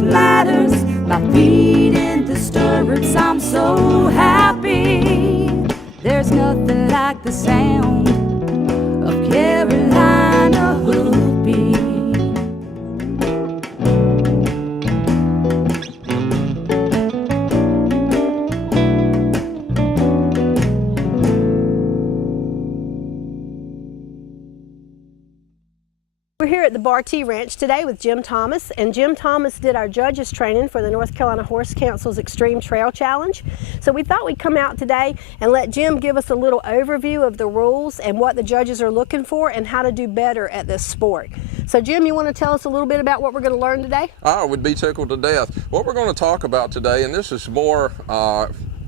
voice matters. My feet in the stirrups, I'm so happy. There's nothing like the sound of Carolina hoofbeat. We're here at the Bar T Ranch today with Jim Thomas, and Jim Thomas did our judges training for the North Carolina Horse Council's Extreme Trail Challenge. So we thought we'd come out today and let Jim give us a little overview of the rules and what the judges are looking for and how to do better at this sport. So Jim, you want to tell us a little bit about what we're going to learn today? I would be tickled to death. What we're going to talk about today, and this is more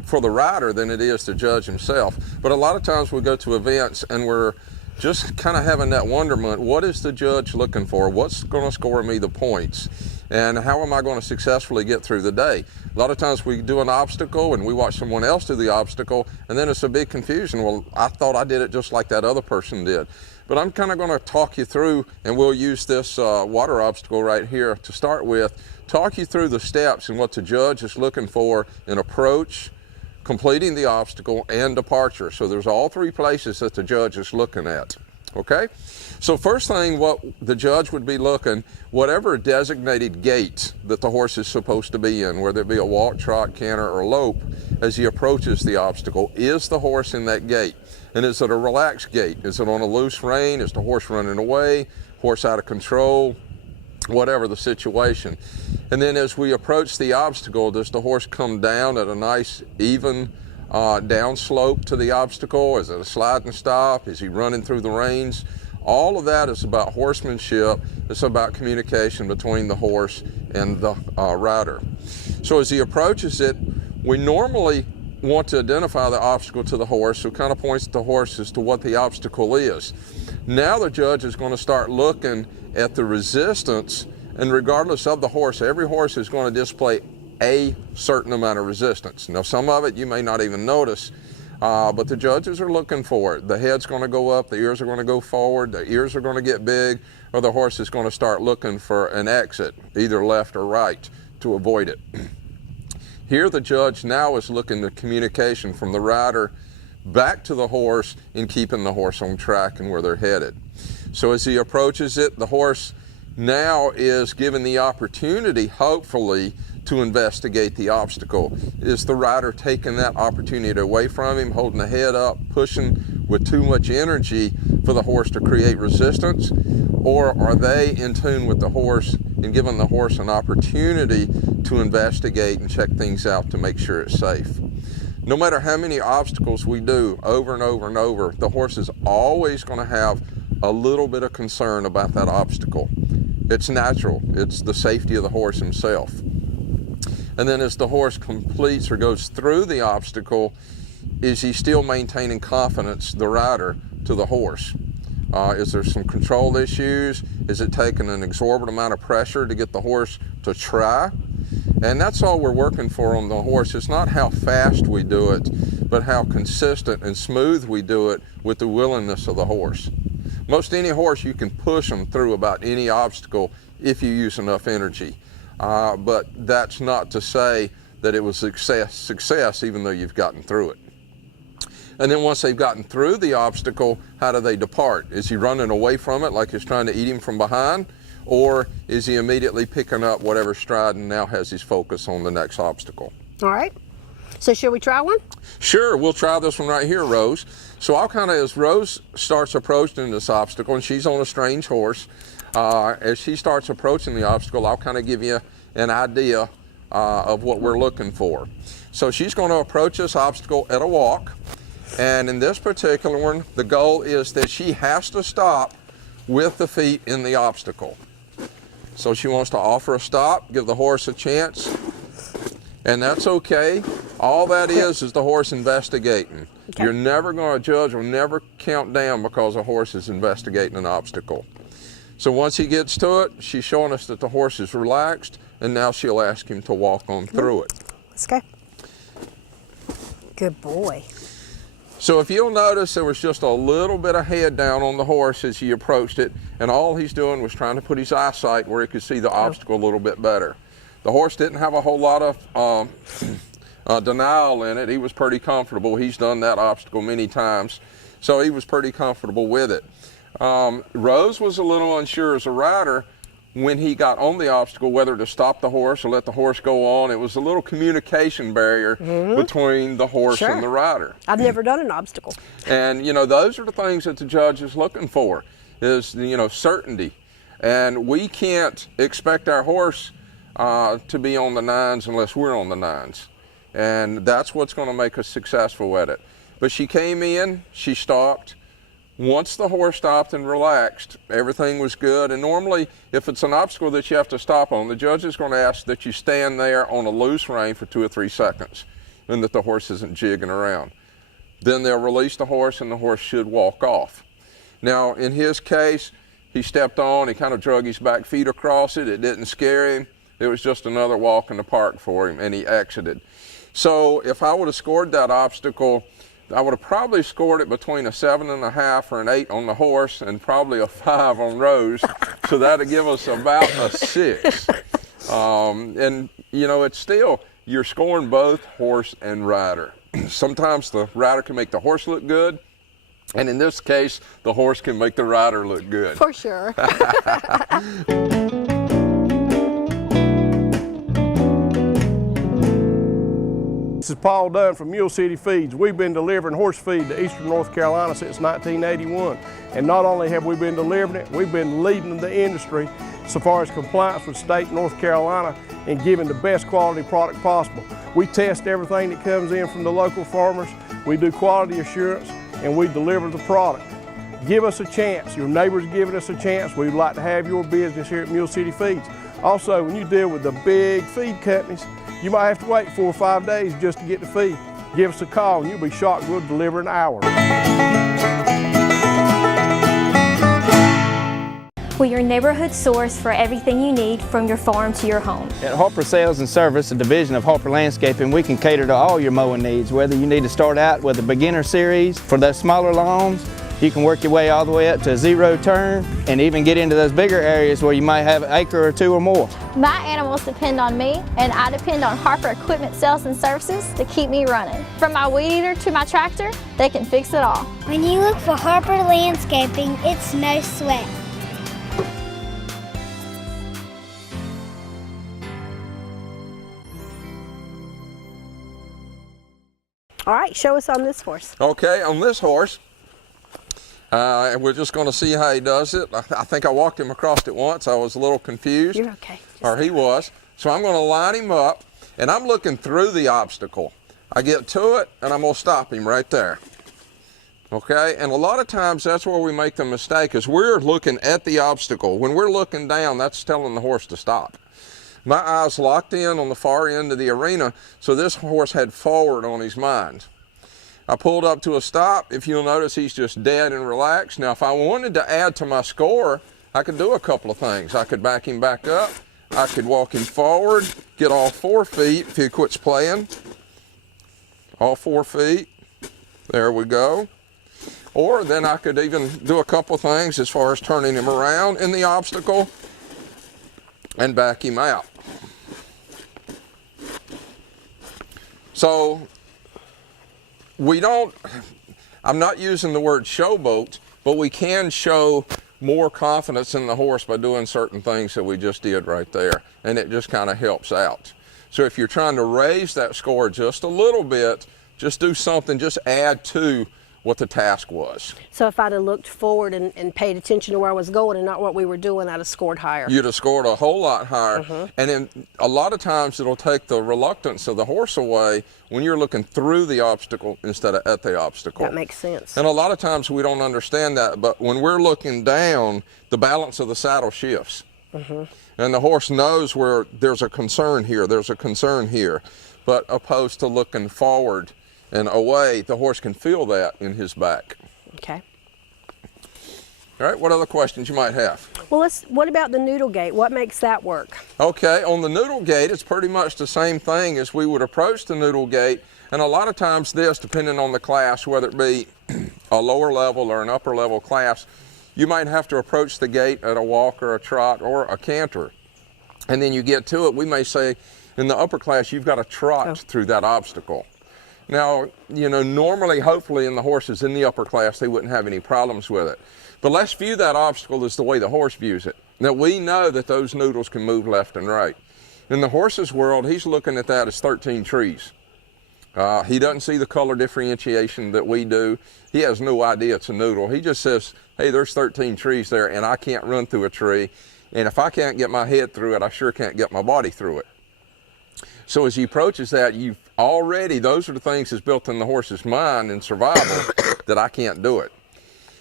for the rider than it is the judge himself, but a lot of times we go to events and we're just kind of having that wonderment, what is the judge looking for? What's going to score me the points? And how am I going to successfully get through the day? A lot of times we do an obstacle and we watch someone else do the obstacle, and then it's a big confusion. Well, I thought I did it just like that other person did. But I'm kind of going to talk you through, and we'll use this water obstacle right here to start with, talk you through the steps and what the judge is looking for in approach, completing the obstacle, and departure. So there's all three places that the judge is looking at, okay? So first thing, what the judge would be looking, whatever designated gait that the horse is supposed to be in, whether it be a walk, trot, canter, or lope, as he approaches the obstacle, is the horse in that gait? And is it a relaxed gait? Is it on a loose rein? Is the horse running away? Horse out of control? Whatever the situation. And then as we approach the obstacle, does the horse come down at a nice even down slope to the obstacle? Is it a slide and stop? Is he running through the reins? All of that is about horsemanship. It's about communication between the horse and the rider. So as he approaches it, we normally want to identify the obstacle to the horse, who kind of points to the horse as to what the obstacle is. Now the judge is going to start looking at the resistance, and regardless of the horse, every horse is going to display a certain amount of resistance. Now some of it you may not even notice, but the judges are looking for it. The head's going to go up, the ears are going to go forward, the ears are going to get big, or the horse is going to start looking for an exit, either left or right, to avoid it. Here the judge now is looking at communication from the rider back to the horse in keeping the horse on track and where they're headed. So as he approaches it, the horse now is given the opportunity, hopefully, to investigate the obstacle. Is the rider taking that opportunity away from him, holding the head up, pushing with too much energy for the horse to create resistance? Or are they in tune with the horse and giving the horse an opportunity to investigate and check things out to make sure it's safe? No matter how many obstacles we do over and over and over, the horse is always going to have a little bit of concern about that obstacle. It's natural. It's the safety of the horse himself. And then as the horse completes or goes through the obstacle, is he still maintaining confidence, the rider, to the horse? Is there some control issues? Is it taking an exorbitant amount of pressure to get the horse to try? And that's all we're working for on the horse. It's not how fast we do it, but how consistent and smooth we do it with the willingness of the horse. Most any horse, you can push them through about any obstacle if you use enough energy. But that's not to say that it was success even though you've gotten through it. And then once they've gotten through the obstacle, how do they depart? Is he running away from it like he's trying to eat him from behind? Or is he immediately picking up whatever stride and now has his focus on the next obstacle? All right. So shall we try one? Sure, we'll try this one right here, Rose. So I'll kind of, as Rose starts approaching this obstacle, and she's on a strange horse, as she starts approaching the obstacle, I'll kind of give you an idea of what we're looking for. So she's going to approach this obstacle at a walk, and in this particular one, the goal is that she has to stop with the feet in the obstacle. So she wants to offer a stop, give the horse a chance, and that's okay. All that is the horse investigating. Okay. You're never going to judge or never count down because a horse is investigating an obstacle. So once he gets to it, she's showing us that the horse is relaxed, and now she'll ask him to walk on through it. Let's go. Good boy. So if you'll notice, there was just a little bit of head down on the horse as he approached it, and all he's doing was trying to put his eyesight where he could see the obstacle a little bit better. The horse didn't have a whole lot of denial in it. He was pretty comfortable. He's done that obstacle many times, so he was pretty comfortable with it. Rose was a little unsure as a rider when he got on the obstacle whether to stop the horse or let the horse go on. It was a little communication barrier between the horse and the rider. I've never done an obstacle. And you know, those are the things that the judge is looking for, is, you know, certainty. And we can't expect our horse to be on the nines unless we're on the nines. And that's what's going to make us successful at it. But she came in, she stopped. Once the horse stopped and relaxed, everything was good. And normally, if it's an obstacle that you have to stop on, the judge is going to ask that you stand there on a loose rein for 2 or 3 seconds and that the horse isn't jigging around. Then they'll release the horse and the horse should walk off. Now, in his case, he stepped on, he kind of drug his back feet across it. It didn't scare him. It was just another walk in the park for him, and he exited. So if I would have scored that obstacle, I would have probably scored it between a 7.5 or an 8 on the horse and probably a 5 on Rose. So that'd give us about a 6. And you know, it's still, you're scoring both horse and rider. Sometimes the rider can make the horse look good, and in this case, the horse can make the rider look good. For sure. This is Paul Dunn from Mule City Feeds. We've been delivering horse feed to Eastern North Carolina since 1981. And not only have we been delivering it, we've been leading the industry so far as compliance with state North Carolina and giving the best quality product possible. We test everything that comes in from the local farmers. We do quality assurance and we deliver the product. Give us a chance. Your neighbors giving us a chance. We'd like to have your business here at Mule City Feeds. Also, when you deal with the big feed companies, you might have to wait 4 or 5 days just to get the feed. Give us a call and you'll be shocked we'll deliver in an hour. We're your neighborhood source for everything you need from your farm to your home. At Harper Sales and Service, a division of Harper Landscaping, we can cater to all your mowing needs. Whether you need to start out with a beginner series for those smaller lawns, you can work your way all the way up to a 0 turn and even get into those bigger areas where you might have an acre or 2 or more. My animals depend on me, and I depend on Harper Equipment Sales and Services to keep me running. From my weed eater to my tractor, they can fix it all. When you look for Harper Landscaping, it's no sweat. All right, show us on this horse. Okay, on this horse, and we're just going to see how he does it. I think I walked him across it once. I was a little confused. You're okay. Or he was. So I'm going to line him up, and I'm looking through the obstacle. I get to it, and I'm going to stop him right there. Okay, and a lot of times that's where we make the mistake, is we're looking at the obstacle. When we're looking down, that's telling the horse to stop. My eyes locked in on the far end of the arena, so this horse had forward on his mind. I pulled up to a stop. If you'll notice, he's just dead and relaxed. Now, if I wanted to add to my score, I could do a couple of things. I could back him back up. I could walk him forward, get all 4 feet if he quits playing. All 4 feet. There we go. Or then I could even do a couple of things as far as turning him around in the obstacle and back him out. So I'm not using the word showboat, but we can show more confidence in the horse by doing certain things that we just did right there, and it just kind of helps out. So if you're trying to raise that score just a little bit, just do something, just add to what the task was. So if I'd have looked forward and paid attention to where I was going and not what we were doing, I'd have scored higher. You'd have scored a whole lot higher. And then a lot of times it'll take the reluctance of the horse away when you're looking through the obstacle instead of at the obstacle. That makes sense. And a lot of times we don't understand that, but when we're looking down, the balance of the saddle shifts. And the horse knows where there's a concern here, there's a concern here. But opposed to looking forward and away, the horse can feel that in his back. Okay. All right, what other questions you might have? Well, what about the noodle gate? What makes that work? Okay, on the noodle gate, it's pretty much the same thing as we would approach the noodle gate. And a lot of times this, depending on the class, whether it be a lower level or an upper level class, you might have to approach the gate at a walk or a trot or a canter. and then you get to it, we may say in the upper class, you've got to trot through that obstacle. Now, you know, normally, hopefully in the horses in the upper class, they wouldn't have any problems with it. But let's view that obstacle as the way the horse views it. Now, we know that those noodles can move left and right. In the horse's world, he's looking at that as 13 trees. He doesn't see the color differentiation that we do. He has no idea it's a noodle. He just says, hey, there's 13 trees there, and I can't run through a tree. And if I can't get my head through it, I sure can't get my body through it. So as he approaches that, you've already, those are the things that's built in the horse's mind in survival that I can't do it.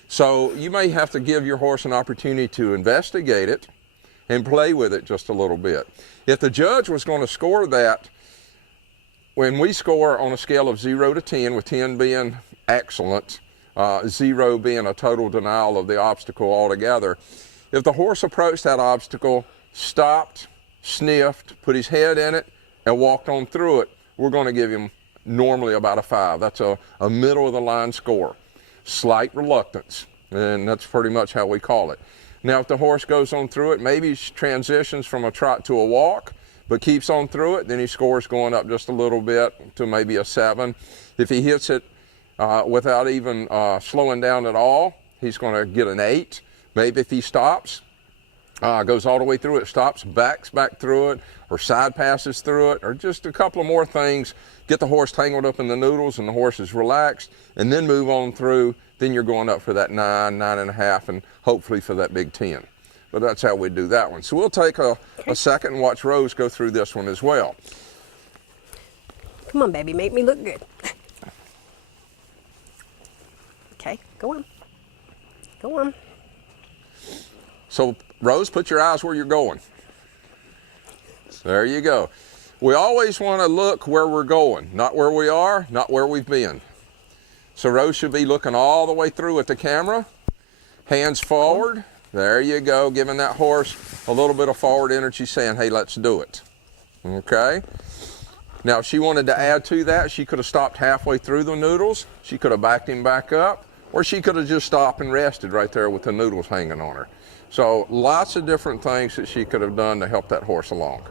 So you may have to give your horse an opportunity to investigate it and play with it just a little bit. If the judge was going to score that, when we score on a scale of 0 to 10, with 10 being excellent, 0 being a total denial of the obstacle altogether, if the horse approached that obstacle, stopped, sniffed, put his head in it, and walked on through it, we're going to give him normally about a 5. That's a middle of the line score. Slight reluctance, and that's pretty much how we call it. Now, if the horse goes on through it, maybe transitions from a trot to a walk, but keeps on through it, then his score's going up just a little bit to maybe a 7. If he hits it without even slowing down at all, he's going to get an 8. Maybe if he stops, goes all the way through it, stops, backs back through it, or side passes through it, or just a couple of more things, get the horse tangled up in the noodles and the horse is relaxed, and then move on through, then you're going up for that 9, 9.5, and hopefully for that big 10. But that's how we do that one. So we'll take a second and watch Rose go through this one as well. Come on, baby, make me look good. Okay, go on. Go on. So Rose, put your eyes where you're going. There you go. We always want to look where we're going, not where we are, not where we've been. So Rose should be looking all the way through at the camera, hands forward. There you go, giving that horse a little bit of forward energy, saying, hey, let's do it. Okay? Now, if she wanted to add to that, she could have stopped halfway through the noodles. She could have backed him back up, or she could have just stopped and rested right there with the noodles hanging on her. So lots of different things that she could have done to help that horse along.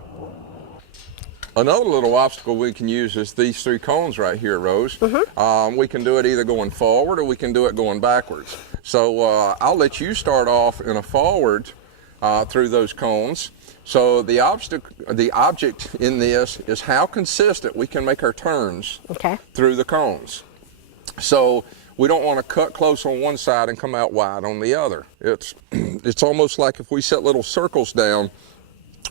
Another little obstacle we can use is these 3 cones right here, Rose. We can do it either going forward or we can do it going backwards. So I'll let you start off in a forward through those cones. So the object in this is how consistent we can make our turns through the cones. So we don't want to cut close on one side and come out wide on the other. It's almost like if we set little circles down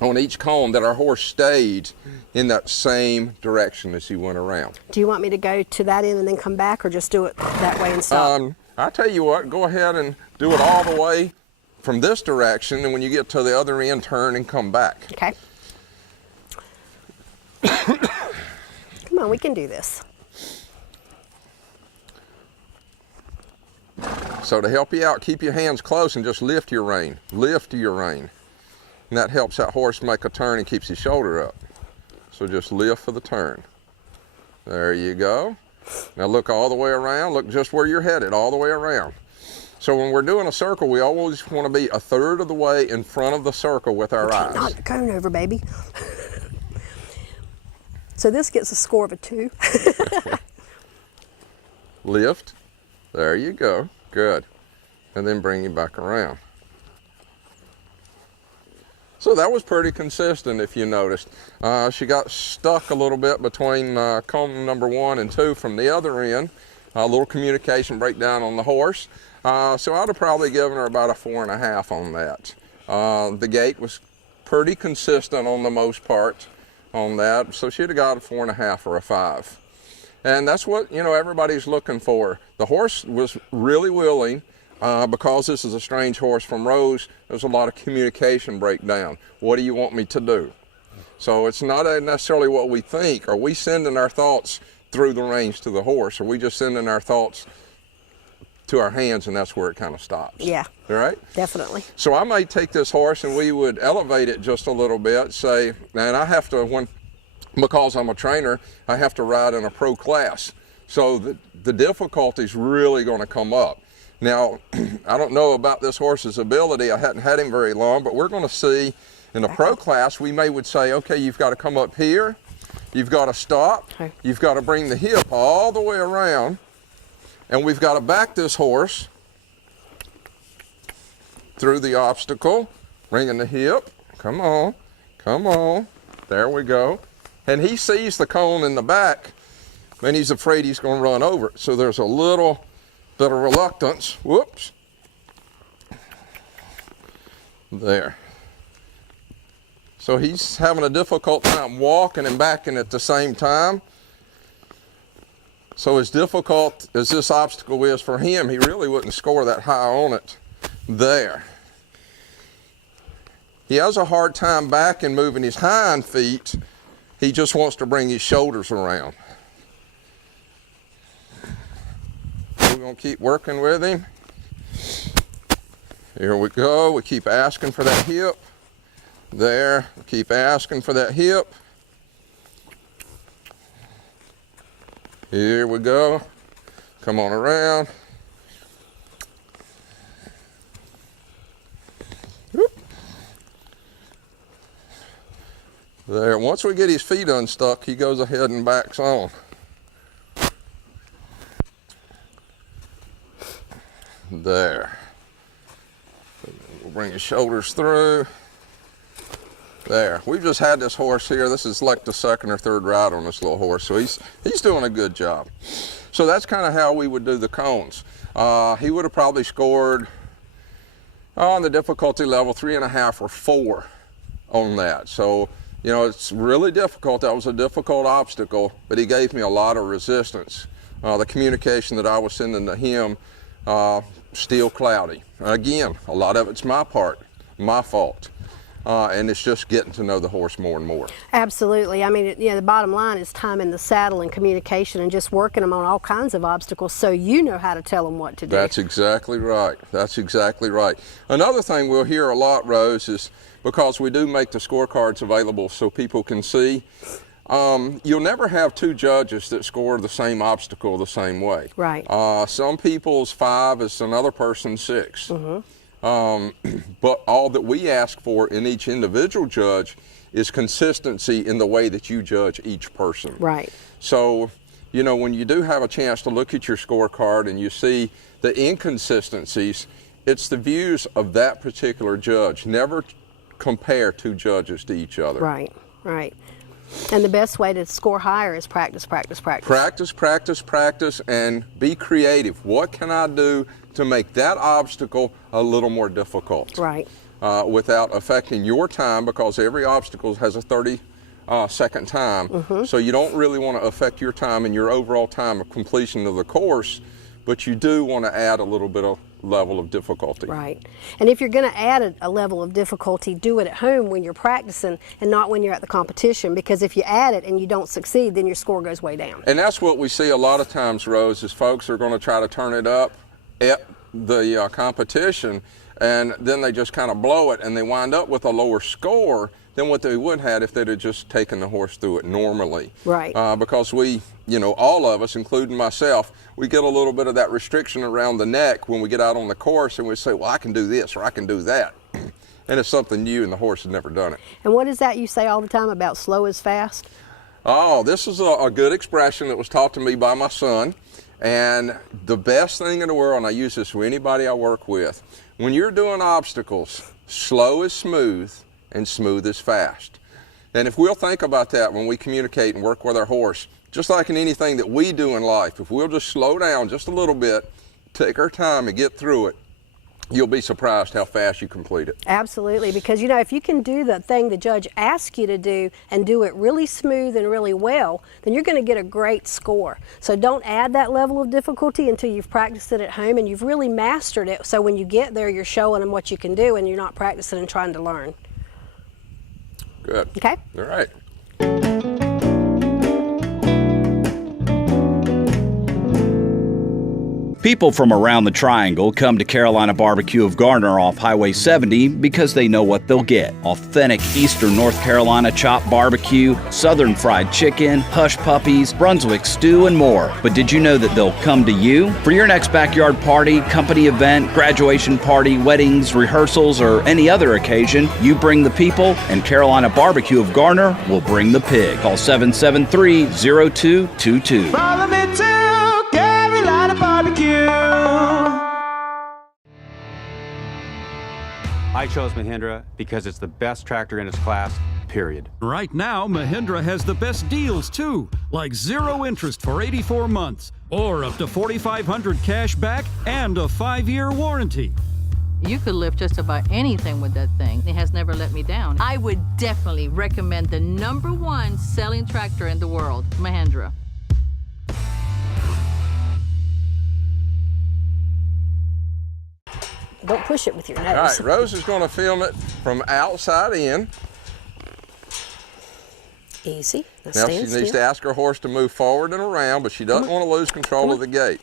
on each cone that our horse stayed in that same direction as he went around. Do you want me to go to that end and then come back, or just do it that way and stop? I tell you what, go ahead and do it all the way from this direction, and when you get to the other end, turn and come back. Okay. Come on, we can do this. So to help you out, keep your hands close and just lift your rein. Lift your rein. And that helps that horse make a turn and keeps his shoulder up. So just lift for the turn. There you go. Now look all the way around. Look just where you're headed, all the way around. So when we're doing a circle, we always want to be a third of the way in front of the circle with our eyes. Knock the cone over, baby. So this gets a score of a 2. Lift. There you go. Good. And then bring him back around. So that was pretty consistent, if you noticed. She got stuck a little bit between cone number 1 and 2 from the other end. A little communication breakdown on the horse. So I'd have probably given her about a 4.5 on that. The gait was pretty consistent on the most part on that. So she'd have got a 4.5 or a 5. And that's what, you know, everybody's looking for. The horse was really willing. Because this is a strange horse from Rose, there's a lot of communication breakdown. What do you want me to do? So it's not necessarily what we think. Are we sending our thoughts through the reins to the horse? Or are we just sending our thoughts to our hands, and that's where it kind of stops? Yeah. All right? Definitely. So I might take this horse and we would elevate it just a little bit, say, and I have to, because I'm a trainer, I have to ride in a pro class. So the difficulty's really going to come up. Now, I don't know about this horse's ability. I hadn't had him very long, but we're going to see In the pro class, we would say, okay, you've got to come up here, you've got to stop, Okay. you've got to bring the hip all the way around, and we've got to back this horse through the obstacle, bringing the hip, come on, there we go. And he sees the cone in the back, and he's afraid he's going to run over it. So there's a little bit of reluctance, whoops, there. So he's having a difficult time walking and backing at the same time. So as difficult as this obstacle is for him, he really wouldn't score that high on it there. He has a hard time back and moving his hind feet. He just wants to bring his shoulders around. We're going to keep working with him. Here we go. We keep asking for that hip. There. Keep asking for that hip. Here we go. Come on around. Whoop. There. Once we get his feet unstuck, he goes ahead and backs on. There. We'll bring his shoulders through. There. We've just had this horse here. This is like the second or third ride on this little horse, so he's doing a good job. So that's kind of how we would do the cones. He would have probably scored on the difficulty level 3.5 or 4 on that. So, you know, it's really difficult. That was a difficult obstacle, but he gave me a lot of resistance. The communication that I was sending to him, still cloudy. Again, a lot of it's my part, my fault. And it's just getting to know the horse more and more. Absolutely. I mean, the bottom line is time in the saddle and communication and just working them on all kinds of obstacles so you know how to tell them what to do. That's exactly right. That's exactly right. Another thing we'll hear a lot, Rose, is because we do make the scorecards available so people can see, you'll never have 2 judges that score the same obstacle the same way. Right. Some people's 5 is another person's 6. Mm-hmm. But all that we ask for in each individual judge is consistency in the way that you judge each person. Right. So, you know, when you do have a chance to look at your scorecard and you see the inconsistencies, it's the views of that particular judge. Never compare 2 judges to each other. Right, right. And the best way to score higher is practice, practice, practice. Practice, practice, practice, and be creative. What can I do to make that obstacle a little more difficult? Right. Without affecting your time, because every obstacle has a 30-second time. Mm-hmm. So you don't really want to affect your time and your overall time of completion of the course, but you do want to add a little bit of level of difficulty. Right. And if you're going to add a level of difficulty, do it at home when you're practicing and not when you're at the competition, because if you add it and you don't succeed, then your score goes way down. And that's what we see a lot of times, Rose, is folks are going to try to turn it up at the competition, and then they just kind of blow it and they wind up with a lower score than what they would have if they'd have just taken the horse through it normally. Right. Because we, you know, all of us, including myself, we get a little bit of that restriction around the neck when we get out on the course and we say, well, I can do this or I can do that. And it's something new and the horse has never done it. And what is that you say all the time about slow is fast? Oh, this is a good expression that was taught to me by my son. And the best thing in the world, and I use this with anybody I work with, when you're doing obstacles, slow is smooth and smooth is fast. And if we'll think about that when we communicate and work with our horse, just like in anything that we do in life, if we'll just slow down just a little bit, take our time and get through it, you'll be surprised how fast you complete it. Absolutely, because you know, if you can do the thing the judge asks you to do and do it really smooth and really well, then you're going to get a great score. So don't add that level of difficulty until you've practiced it at home and you've really mastered it, so when you get there you're showing them what you can do and you're not practicing and trying to learn. Good. Okay? All right. People from around the Triangle come to Carolina Barbecue of Garner off Highway 70 because they know what they'll get. Authentic Eastern North Carolina chopped barbecue, Southern fried chicken, hush puppies, Brunswick stew, and more. But did you know that they'll come to you? For your next backyard party, company event, graduation party, weddings, rehearsals, or any other occasion, you bring the people, and Carolina Barbecue of Garner will bring the pig. Call 773-0222. Follow me to Carolina Barbecue. I chose Mahindra because it's the best tractor in its class, period. Right now, Mahindra has the best deals too, like 0 interest for 84 months, or up to $4,500 cash back and a 5-year warranty. You could lift just about anything with that thing. It has never let me down. I would definitely recommend the #1 selling tractor in the world, Mahindra. Don't push it with your nose. All right, Rose is going to film it from outside in. Easy. Now she needs to ask her horse to move forward and around, but she doesn't want to lose control of the gate.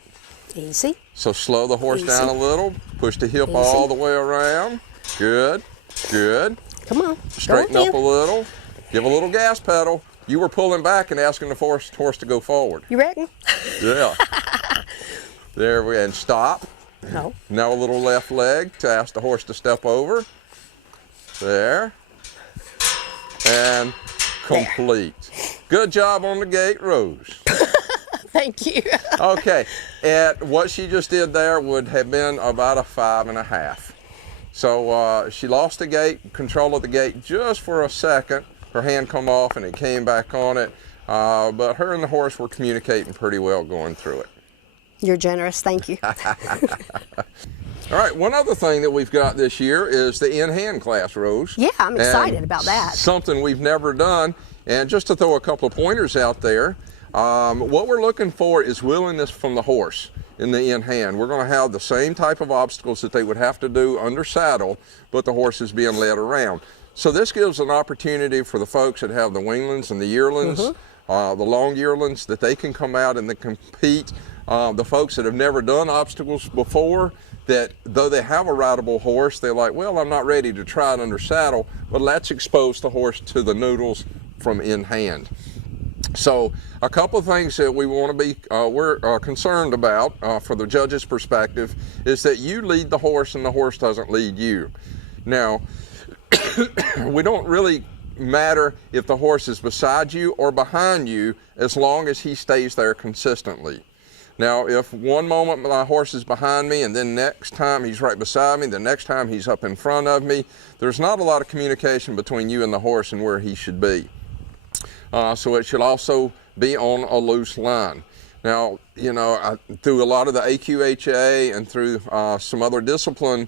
Easy. So slow the horse down a little, push the hip all the way around. Good, good. Come on. Straighten up a little, give a little gas pedal. You were pulling back and asking the horse to go forward. You reckon? Yeah. There we go, and stop. No. Now a little left leg to ask the horse to step over. There. And complete. Good job on the gate, Rose. Thank you. Okay, and what she just did there would have been about a 5.5. So she lost the gate, control of the gate just for a second. Her hand come off and it came back on it, but her and the horse were communicating pretty well going through it. You're generous, thank you. All right, one other thing that we've got this year is the in-hand class, Rose. Yeah, I'm excited about that. Something we've never done, and just to throw a couple of pointers out there, what we're looking for is willingness from the horse in the in-hand. We're going to have the same type of obstacles that they would have to do under saddle, but the horse is being led around. So this gives an opportunity for the folks that have the weanlings and the yearlings, the long yearlings, that they can come out and they compete. The folks that have never done obstacles before, that though they have a rideable horse, they're like, well, I'm not ready to try it under saddle, but let's expose the horse to the noodles from in hand. So a couple of things that we want to be, we're concerned about for the judge's perspective is that you lead the horse and the horse doesn't lead you. Now, we don't really matter if the horse is beside you or behind you as long as he stays there consistently. Now, if one moment my horse is behind me and then next time he's right beside me, the next time he's up in front of me, there's not a lot of communication between you and the horse and where he should be. So it should also be on a loose line. Now, you know, through a lot of the AQHA and through some other discipline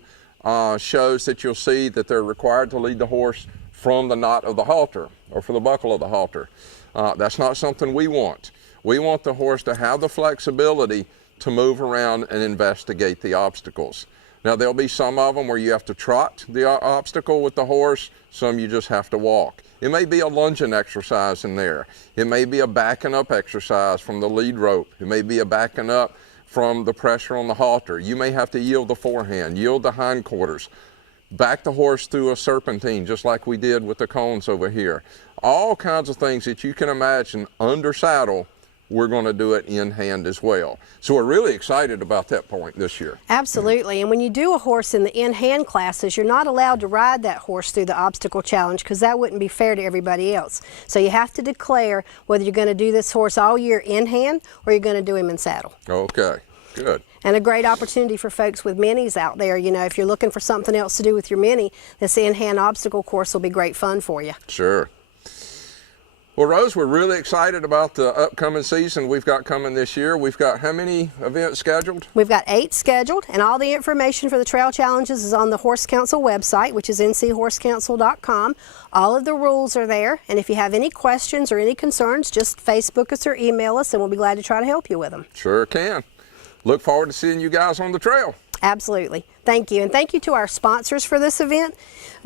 shows that you'll see that they're required to lead the horse from the knot of the halter or from the buckle of the halter. That's not something we want. We want the horse to have the flexibility to move around and investigate the obstacles. Now, there'll be some of them where you have to trot the obstacle with the horse, some you just have to walk. It may be a lunging exercise in there. It may be a backing up exercise from the lead rope. It may be a backing up from the pressure on the halter. You may have to yield the forehand, yield the hindquarters, back the horse through a serpentine, just like we did with the cones over here. All kinds of things that you can imagine under saddle, we're going to do it in hand as well. So we're really excited about that point this year. Absolutely, and when you do a horse in the in-hand classes, you're not allowed to ride that horse through the obstacle challenge because that wouldn't be fair to everybody else. So you have to declare whether you're going to do this horse all year in hand or you're going to do him in saddle. Okay, good. And a great opportunity for folks with minis out there. You know, if you're looking for something else to do with your mini, this in-hand obstacle course will be great fun for you. Sure. Well, Rose, we're really excited about the upcoming season we've got coming this year. We've got how many events scheduled? We've got 8 scheduled, and all the information for the trail challenges is on the Horse Council website, which is nchorse.com. All of the rules are there, and if you have any questions or any concerns, just Facebook us or email us, and we'll be glad to try to help you with them. Sure can. Look forward to seeing you guys on the trail. Absolutely. Thank you. And thank you to our sponsors for this event.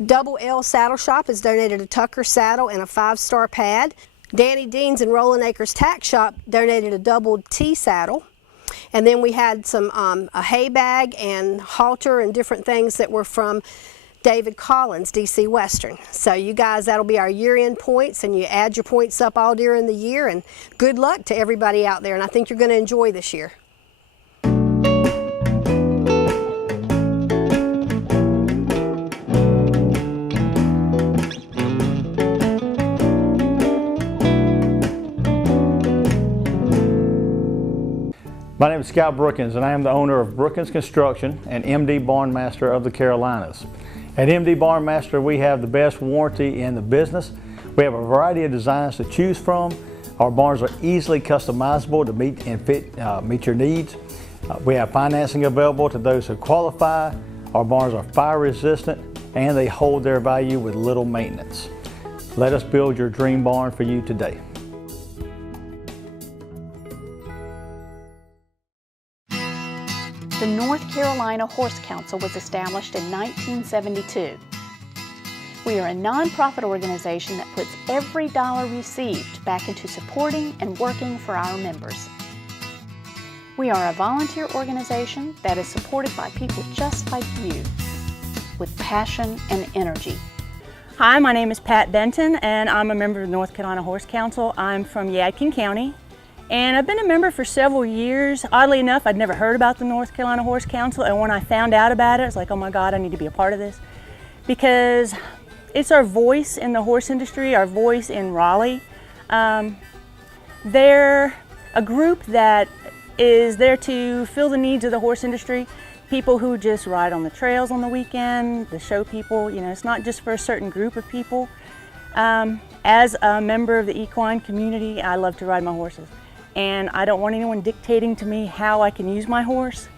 Double L Saddle Shop has donated a Tucker saddle and a 5-star pad. Danny Dean's and Roland Acres Tack Shop donated a double T saddle. And then we had some a hay bag and halter and different things that were from David Collins, DC Western. So you guys, that'll be our year-end points, and you add your points up all during the year, and good luck to everybody out there, and I think you're going to enjoy this year. My name is Scott Brookins, and I am the owner of Brookins Construction and MD Barn Master of the Carolinas. At MD Barn Master, we have the best warranty in the business. We have a variety of designs to choose from. Our barns are easily customizable to meet your needs. We have financing available to those who qualify. Our barns are fire resistant, and they hold their value with little maintenance. Let us build your dream barn for you today. The North Carolina Horse Council was established in 1972. We are a nonprofit organization that puts every dollar received back into supporting and working for our members. We are a volunteer organization that is supported by people just like you, with passion and energy. Hi, my name is Pat Benton, and I'm a member of the North Carolina Horse Council. I'm from Yadkin County. And I've been a member for several years. Oddly enough, I'd never heard about the North Carolina Horse Council, and when I found out about it, I was like, oh my God, I need to be a part of this. Because it's our voice in the horse industry, our voice in Raleigh. They're a group that is there to fill the needs of the horse industry. People who just ride on the trails on the weekend, the show people, you know, it's not just for a certain group of people. As a member of the equine community, I love to ride my horses. And I don't want anyone dictating to me how I can use my horse.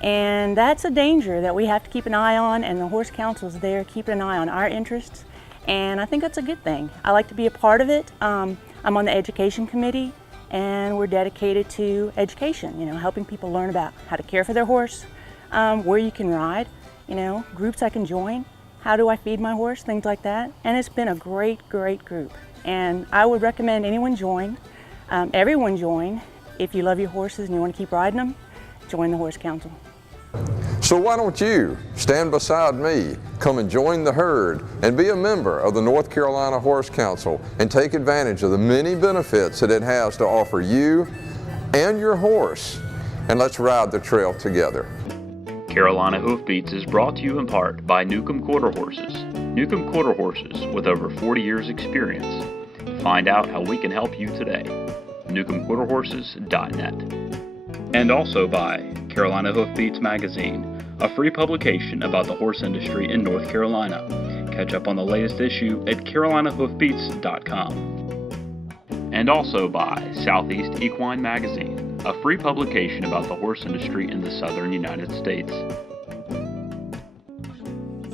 And that's a danger that we have to keep an eye on, and the Horse Council is there keeping an eye on our interests. And I think that's a good thing. I like to be a part of it. I'm on the education committee, and we're dedicated to education, you know, helping people learn about how to care for their horse, where you can ride, you know, groups I can join, how do I feed my horse, things like that. And it's been a great, great group. And I would recommend anyone join. Everyone join. If you love your horses and you want to keep riding them, join the Horse Council. So why don't you stand beside me, come and join the herd, and be a member of the North Carolina Horse Council and take advantage of the many benefits that it has to offer you and your horse. And let's ride the trail together. Carolina Hoofbeats is brought to you in part by Newcomb Quarter Horses. Newcomb Quarter Horses with over 40 years experience. Find out how we can help you today. NewcombQuarterHorses.net. And also by Carolina Hoofbeats Magazine, a free publication about the horse industry in North Carolina. Catch up on the latest issue at CarolinaHoofbeats.com. And also by Southeast Equine Magazine, a free publication about the horse industry in the southern United States.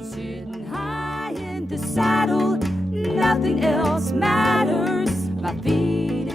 Sitting high in the saddle, nothing else matters. My feet